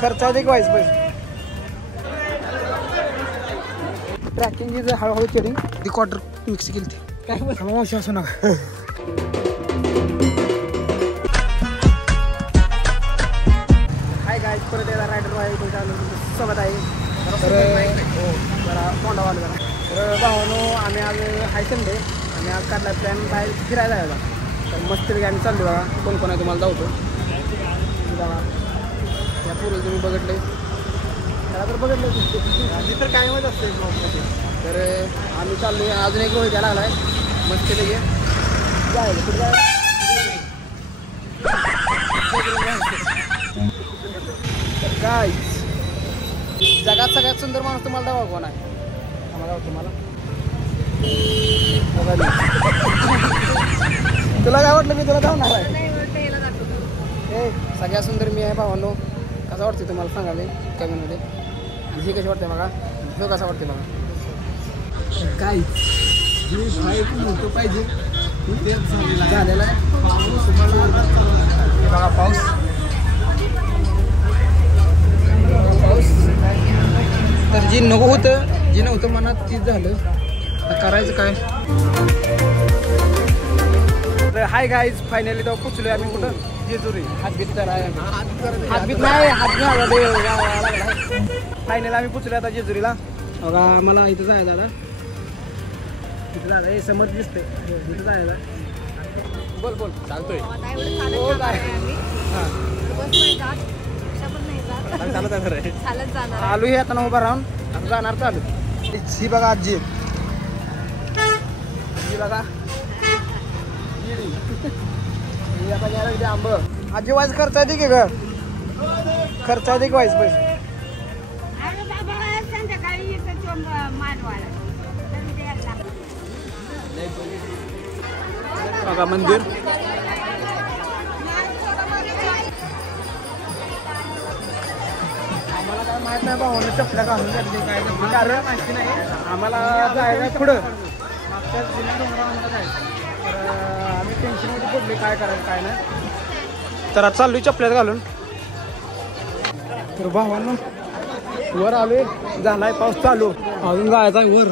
खर्च अधिक व्हायच पाहिजे. ट्रॅकिंग इज हळूहळू केली ती क्वार्टर मिक्स केली ती काय मावशी असू नका. हाय गाईज परत एकदा रायडर आहे सोबत आहे तर जरा तोंडा वाला जरा तर भावानो आम्ही आज हाय संडे आम्ही आज काढला प्लॅन बाहेर फिरायला जायला तर मस्तपैकी आम्ही चाललो बघा. कोण कोण आहे तुम्हाला जाऊतो बघा. या पूर्वी तुम्ही बघितले त्याला तर बघितलं आधी तर काय माहीत असते ब्लॉगमध्ये. तर आम्ही चाललो आहे अजून एक रोहित लागला आहे मस्तपैकी जायला कुठे जायला तर काय जगात सगळ्यात सुंदर माणूस तुम्हाला दावा कोण आहे आम्हाला तुम्हाला तुला काय वाटलं मी तुला धावणार आहे. ए सगळ्यात सुंदर मी आहे भावांनो. कसं वाटते तुम्हाला सांगाले कमेंटमध्ये आणि ही कशी वाटते बघा तो कसा वाटते बघा. काय मोठं पाहिजे झालेला आहे बघा पाऊस तर जी नको होतं जे नव्हतं मनात तीच झालं करायचं काय. तर हाय गाईज फायनली तो पोचलो आम्ही कुठं जेजुरी. हातबीत तर आहे हातबीत नाही फायनली आम्ही पोचलो आता जेजुरीला. बघा मला इथं जायचं दादा तिथं जायचं हे समोर दिसतंय इथं जायचं. बोल बोल चालतोय आलू हे आता उभा राहून आता जाणार चालू. ही बघा आजी ही बघा आता घ्यायला आंब आजी वाईज खर्च आहे की ग खर्च आहे की वाईज पैसे बघा मंदिर आम्हाला काय माहित नाही भावानं चपल्या घालून घेतली काय कारण माहिती नाही आम्हाला जायचं पुढं मागच्या जुन्या डोंगरावर आम्हाला जायचं तर आम्ही टेन्शनमध्ये पडले काय करायचं काय नाही तर आता चाललोय चपल्यात घालून. तर भावानं वर आलोय झालाय पाऊस चालू अजून जायचा आहे वर.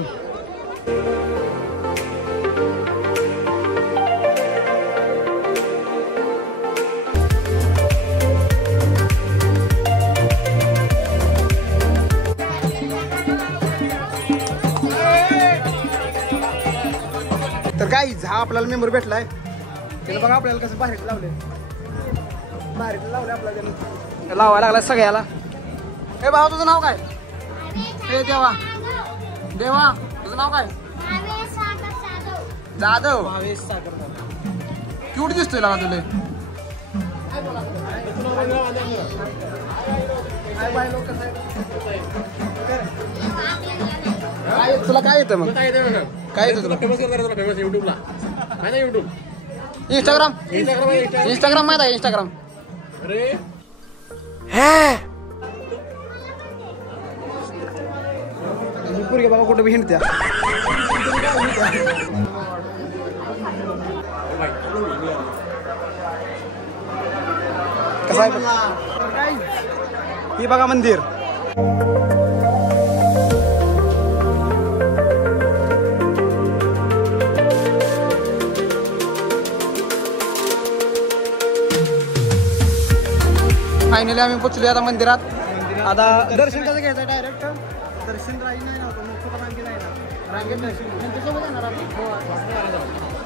तर काय हा आपल्याला मेंबर भेटलाय त्याला बघा आपल्याला कसं बाहेर लावले आपल्याला त्यानं लावायला लागला सगळ्याला. हे भाऊ तुझं नाव काय हे देवा देवा तुझं नाव काय जाधव भावेश सागर क्यूट दिसतोय लागा तुला. काय तुला काय येतं मग काय येतं तुला फेमस करणार फेमस युट्यूबला माहिती आहे युट्यूब इंस्टाग्राम माहिती आहे इंस्टाग्राम. अरे पुरगे बाबा कुठं बी हिंडत्या कसं आहे ही बघा मंदिर. फायनली आम्ही पोचलो आता मंदिरात. आता दर्शन कसं घ्यायचं डायरेक्ट दर्शन राही नाही रांगेत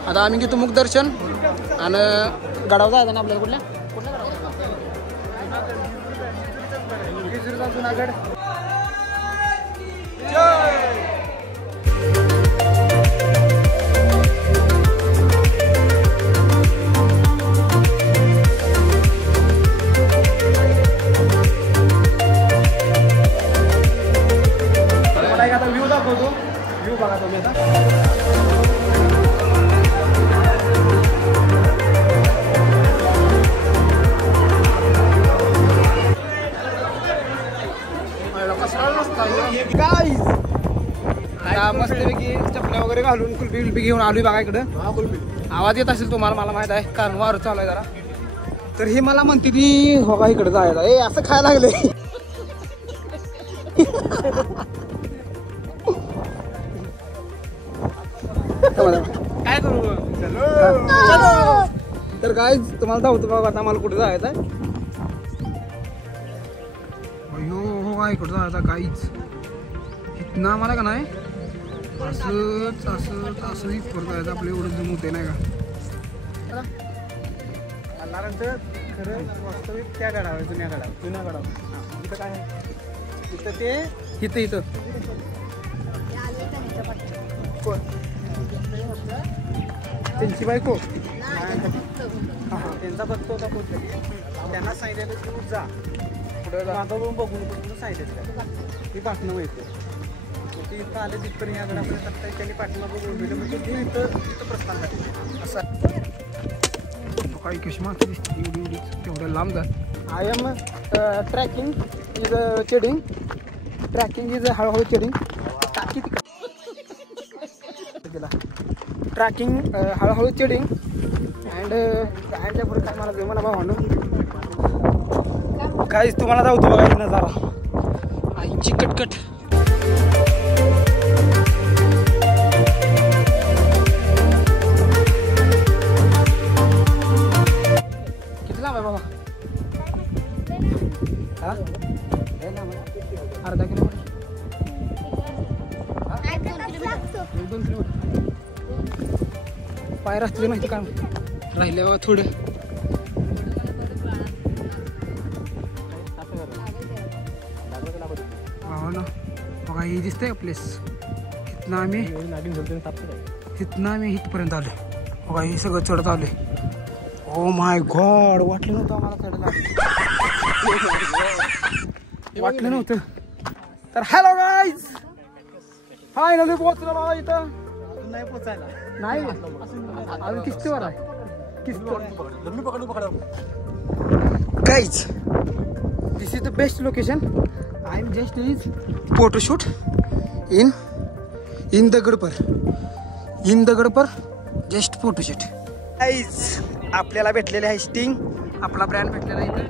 आता आम्ही घेतो मुख दर्शन आणि गडावर जायचं ना आपल्याला कुठल्या गडावर जुनागड. आता व्ह्यू दाखवतो व्ह्यू बघा तुम्ही आता मस्तपैकी चपल्या वगैरे घालून कुल्फी घेऊन आलोय बघा इकडं. आवाज येत असेल तुम्हाला मला माहित आहे कारण वार चालू आहे जरा तर हे मला म्हणते ती हो का इकडे जायला ए असं खायला लागले काय करू तर काय तुम्हाला धावतो बघा आता मला कुठे जायचं आहे हो काय कुठं जायचं काहीच इथनं आम्हाला का नाही असंच असं असं इथपर्यंत जायचं आपलं एवढं जमवते नाही का नारायणचं खरं वास्तविक त्या गडावर जुन्या गडावर इथं काय आहे इथं ते इथं कोण त्यांची बायको त्यांचा बघतो होता कुठतरी त्यांना सांगितलेलं की जा पुढे मागं बघून सांगितलं ती पाठणं माहिती ती इथं आले तिथपर्यंत या गडापर्यंत आता त्यांनी पाठीमागं बोलवलं म्हणजे ते इथं प्रस्थान झाले असं काही कशी मागं दिसते एवढी तेवढं लांब जा आय एम ट्रॅकिंग इज चेडिंग ट्रॅकिंग इज हळूहळू चेडिंग टाकी तिला ट्रॅकिंग हळूहळू चेडिंग अँड गायच्या पुढे काय मला मला भावणं काहीच तुम्हाला जाऊ बघा नजारा आईची कटकट किती लांब आहे बाबा हा अर्धा किलोमीटर 1-2 किलोमीटर पाय रस्ते माहिती काम राहिले बाबा थोडं हो ना बघा ही दिसतंय प्लेस इथनं आम्ही इथपर्यंत आलो बघा हे सगळं चढत आलोय ओ माय गॉड वाटलं नव्हतं आम्हाला चढायला वाटलं नव्हतं तर हॅलो गाईज फायनली पोहोचलो बाबा इथं नाही पोचायला नाही अजून किस्तीवर आहे guys this is the best location I am just is photoshoot in दगडपर जस्ट फोटोशूट गाईज आपल्याला भेटलेले आहे स्टिंग आपला ब्रँड भेटलेला आहे इथं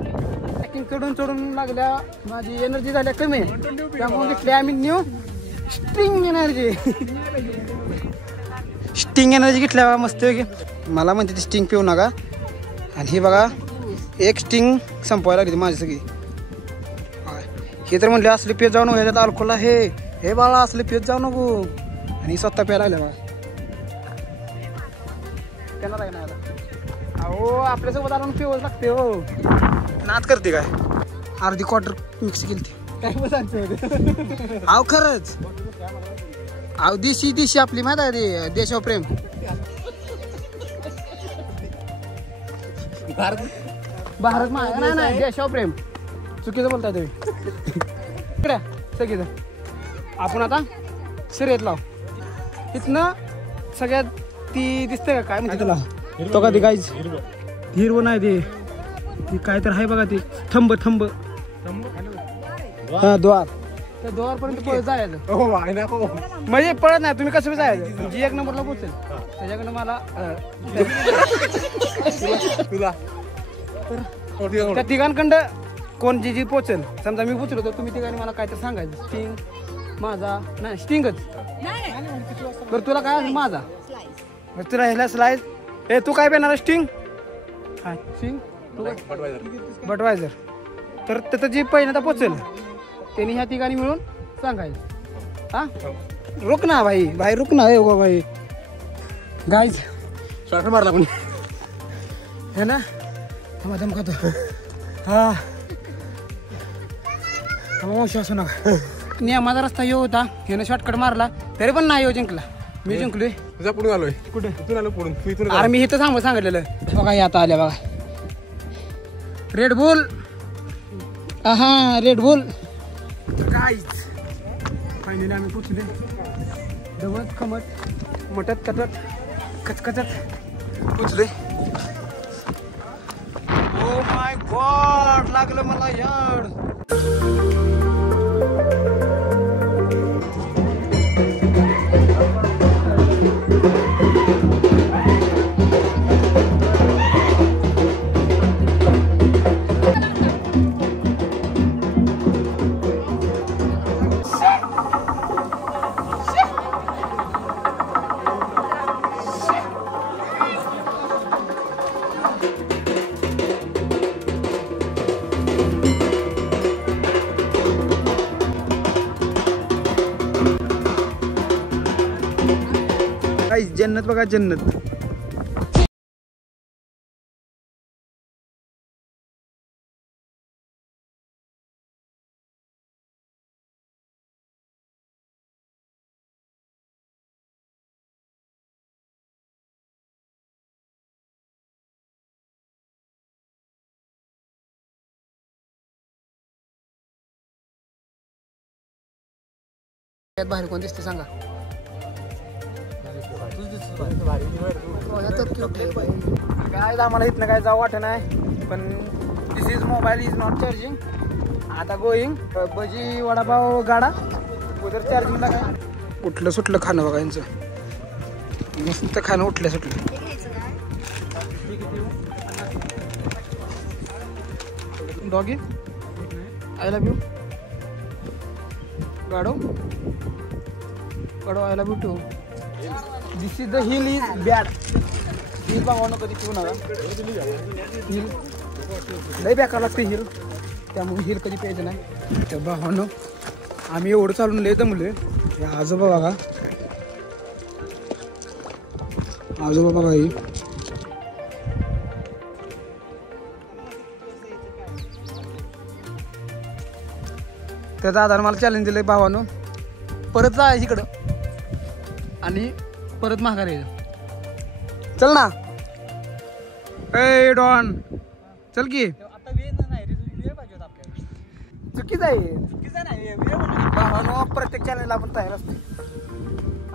ट्रॅकिंग चढून लागल्या माझी एनर्जी झाल्या कमी आहे त्यामुळे घेतले आम्ही न्यू स्टिंग एनर्जी घेतल्या मस्त मला म्हणते ती स्टिंग पिऊ नका आणि हे बघा एक स्टिंग संपवायला लागली माझी सगळी हे तर म्हणले असले पेत जाऊ नको ह्याच्यात अल्कोहोल आहे हे बाळा असले पेत जाऊ नको आणि स्वतः प्यायला लागले बघा त्यांना काय नाही अहो आपल्यासोबत आणून पिवच लागते हो नाद करते काय अर्धी क्वार्टर मिक्स केली काय अहो खरंच अहो दिशी आपली माहिती आहे ते देशावर प्रेम भारत नाही देशावर प्रेम चुकीचं बोलताय तुम्ही सगळीचं आपण आता शर्यत लाव इथनं सगळ्यात ती दिसते का काय म्हणते तुला तो का ती काहीच हिरवं नाही ते काय तर आहे बघा ती थंब हा द्वार त्या द्वारपर्यंत जायचं म्हणजे पळत नाही तुम्ही कसं जायचं जी 1 नंबरला पोहोचेल त्याच्याकडनं मला त्या तिघांकडं कोण जी पोचेल समजा मी पोचलो तर तुम्ही तिघांनी मला काय तर सांगायचं स्टिंग माझा नाही स्टिंगच बरं तुला काय माझा बरं तुला ह्याला स्लाइस ए तू काय पेणार स्टिंग हा स्टिंग बटवायझर तर त्याचं जी पहिल्यांदा पोचेल त्यांनी ह्या ठिकाणी मिळून सांगायचं हा रुक ना भाई रुक ना हो भाई गाईज शॉर्ट मारला पण है ना दम खातो हा असू नका नियमाचा रस्ता येऊ होता ह्यानं शॉर्टकट मारला तरी पण नाही येऊ जिंकला मी जिंकलोय तुझा पुढून आलोय कुठे इथून आलो पुढून अरे मी इथं सांगितलेलं बघा आता आल्या बघा रेड बुल हा रेड बुल गाईज फायनली आम्ही पोचले दवत खमट मटत कटत कचकचत पोचले ओ माय गॉड लागलं मला याड जन्नत बघा जन्नत. बाहेर कोण दिसते सांगा. काय आम्हाला इथनं काय जाऊ वाटत नाही पण this is mobile is not charging. आता गोईंग भजी वडापाव गाडा उधर चार्जिंगला. काय उठलं सुटलं खाणं बघा यांचं. मस्त खाणं उठलं सुटलं. Doggy I love you. गाडो गाडो I love you too. This is the hill is bad. Hill बघावं कधी पिऊ नका. हिल लई बेकार लागते हिल. त्यामुळे हिल कधी प्यायचं नाही. तर भावानं आम्ही एवढं चालून लय जमलोय. हे आजोबा बघा. आजोबा बघा ही. तर दादानं मला चॅलेंज दिलंय भावानं परत जायचं इकडं आणि परत माघारी यायचं. चल ना ए डॉन चल की. चुकीचं आहे भावानं. प्रत्येक चॅलेंजला आपण तयार असतो.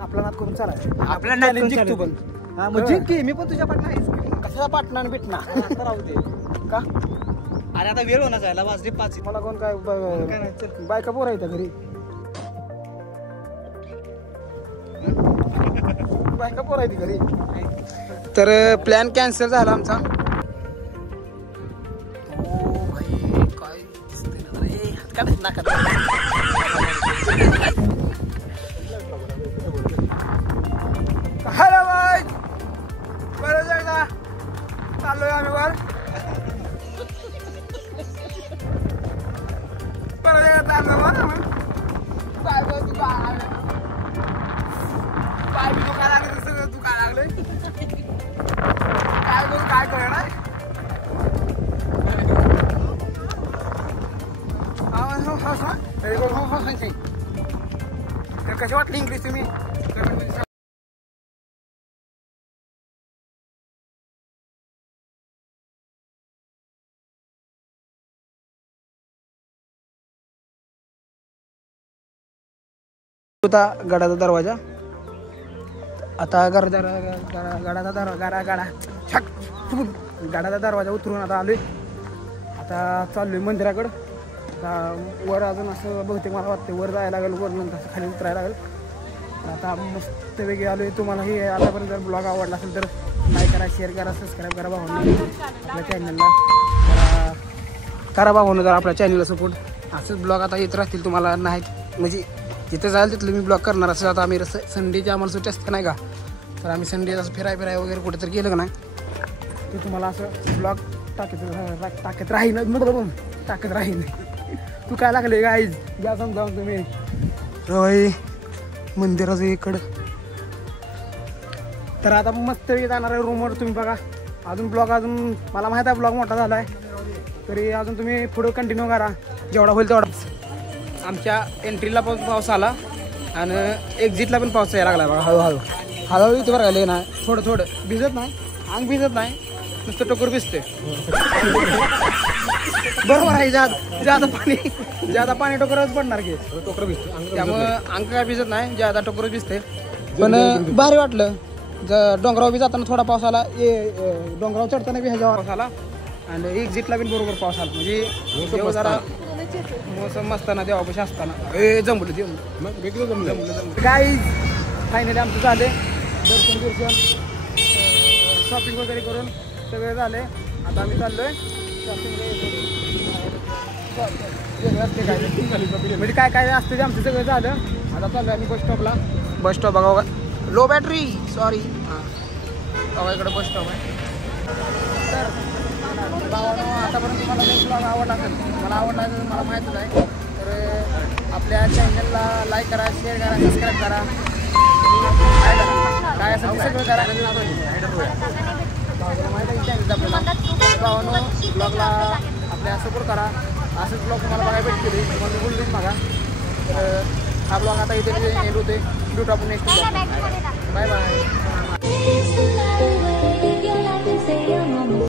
आपला नाद करून चालायचं. आपल्या चॅलेंज जिंकतो पण. हा मग जिंक की. मी पण तुझ्या पाटणा. कशाला पाटणा आणि भेटना राहू दे का. अरे आता वेळ होणार जायला वाजले 5. मला कोण काय बायका पोर आहे घरी. बायका पोर आहे घरी. तर प्लॅन कॅन्सल झाला आमचा. ओ भाई काय हॅलो बाय बरं जायचा चाललोय आम्ही वर. काय करणार कशी वाटली इंग्लिश तुम्ही. होता गडाचा दरवाजा. आता गडाचा दरवाजा उतरून आता आलोय. आता चाललोय मंदिराकडं. आता वर अजून असं बहुतेक मला वाटतं वर जायला लागेल. वर नंतर असं खाली उतरायला लागेल. आता मस्त वेगळी आलोय. तुम्हाला हे आतापर्यंत जर ब्लॉग आवडला असेल तर लाईक करा, शेअर करा, सबस्क्राईब करा भावांनी आपल्या चॅनलला. करा भावांनो जर आपल्या चॅनलला सपोर्ट. असंच ब्लॉग आता येत राहतील तुम्हाला. नाही म्हणजे जिथं जाईल तिथलं मी ब्लॉग करणार. असं आता आम्ही संडेची आम्हाला सुट्टी असते नाही का. तर आम्ही संडे असं फिराय वगैरे कुठेतरी गेलं का नाही ते तुम्हाला असं ब्लॉग टाकत राहीन. तू काय लागले गाईज या समजावून तुम्ही. रवाई मंदिराचं इकडं. तर आता मस्त जाणार आहे रूमवर. तुम्ही बघा अजून ब्लॉग अजून मला माहीत आहे ब्लॉग मोठा झाला आहे तरी अजून तुम्ही पुढं कंटिन्यू करा जेवढा होईल तेवढा. आमच्या एंट्रीला पण पाऊस आला आणि एक्झिटला पण पाऊस यायला लागला बघा. हळूहळू इथं बरं राहिले ना. थोडं भिजत नाही. अंग भिजत नाही. नुसतं टोकर भिजते. बरोबर आहे. ज्यादा पाणी टोकरच पडणार की. टोकर भिजते त्यामुळं अंग काय भिजत नाही. ज्यादा टोकरच भिजते. पण भारी वाटलं. डोंगरावर बी जाताना थोडा पाऊस आला. डोंगरावर चढताना बी ह्याच्यावर पाऊस आला आणि एक्झिटला बी बरोबर पाऊस आला. म्हणजे जरा मोसम असताना देवापाशी असताना जमलं. काय फायनली आमचं झाले दर्शन शॉपिंग वगैरे करून सगळे झाले. आता आम्ही चाललोय म्हणजे काय असतं ते आमचं सगळं झालं. आता चाललोय आम्ही बस स्टॉपला. बस स्टॉप बघा लो बॅटरी सॉरी बघा इकडं बस स्टॉप आहे. तर भावानो आतापर्यंत तुम्हाला ब्लॉग आवडला असेल. मला आवडला असेल मला माहीतच आहे. तर आपल्या चॅनलला लाईक करा, शेअर करा, सबस्क्राईब करा. काय असेल ते सगळं करा. भावाला माहिती आहे चॅनल आपल्याला. भावानो ब्लॉगला आपल्या सपोर्ट करा. असंच ब्लॉग तुम्हाला बघायला भेटतील. तुम्हाला बोललीच बघा. तर हा ब्लॉग आता इथे एंड होते. भेटू आपण नेक्स्ट ब्लॉग. Bye bye.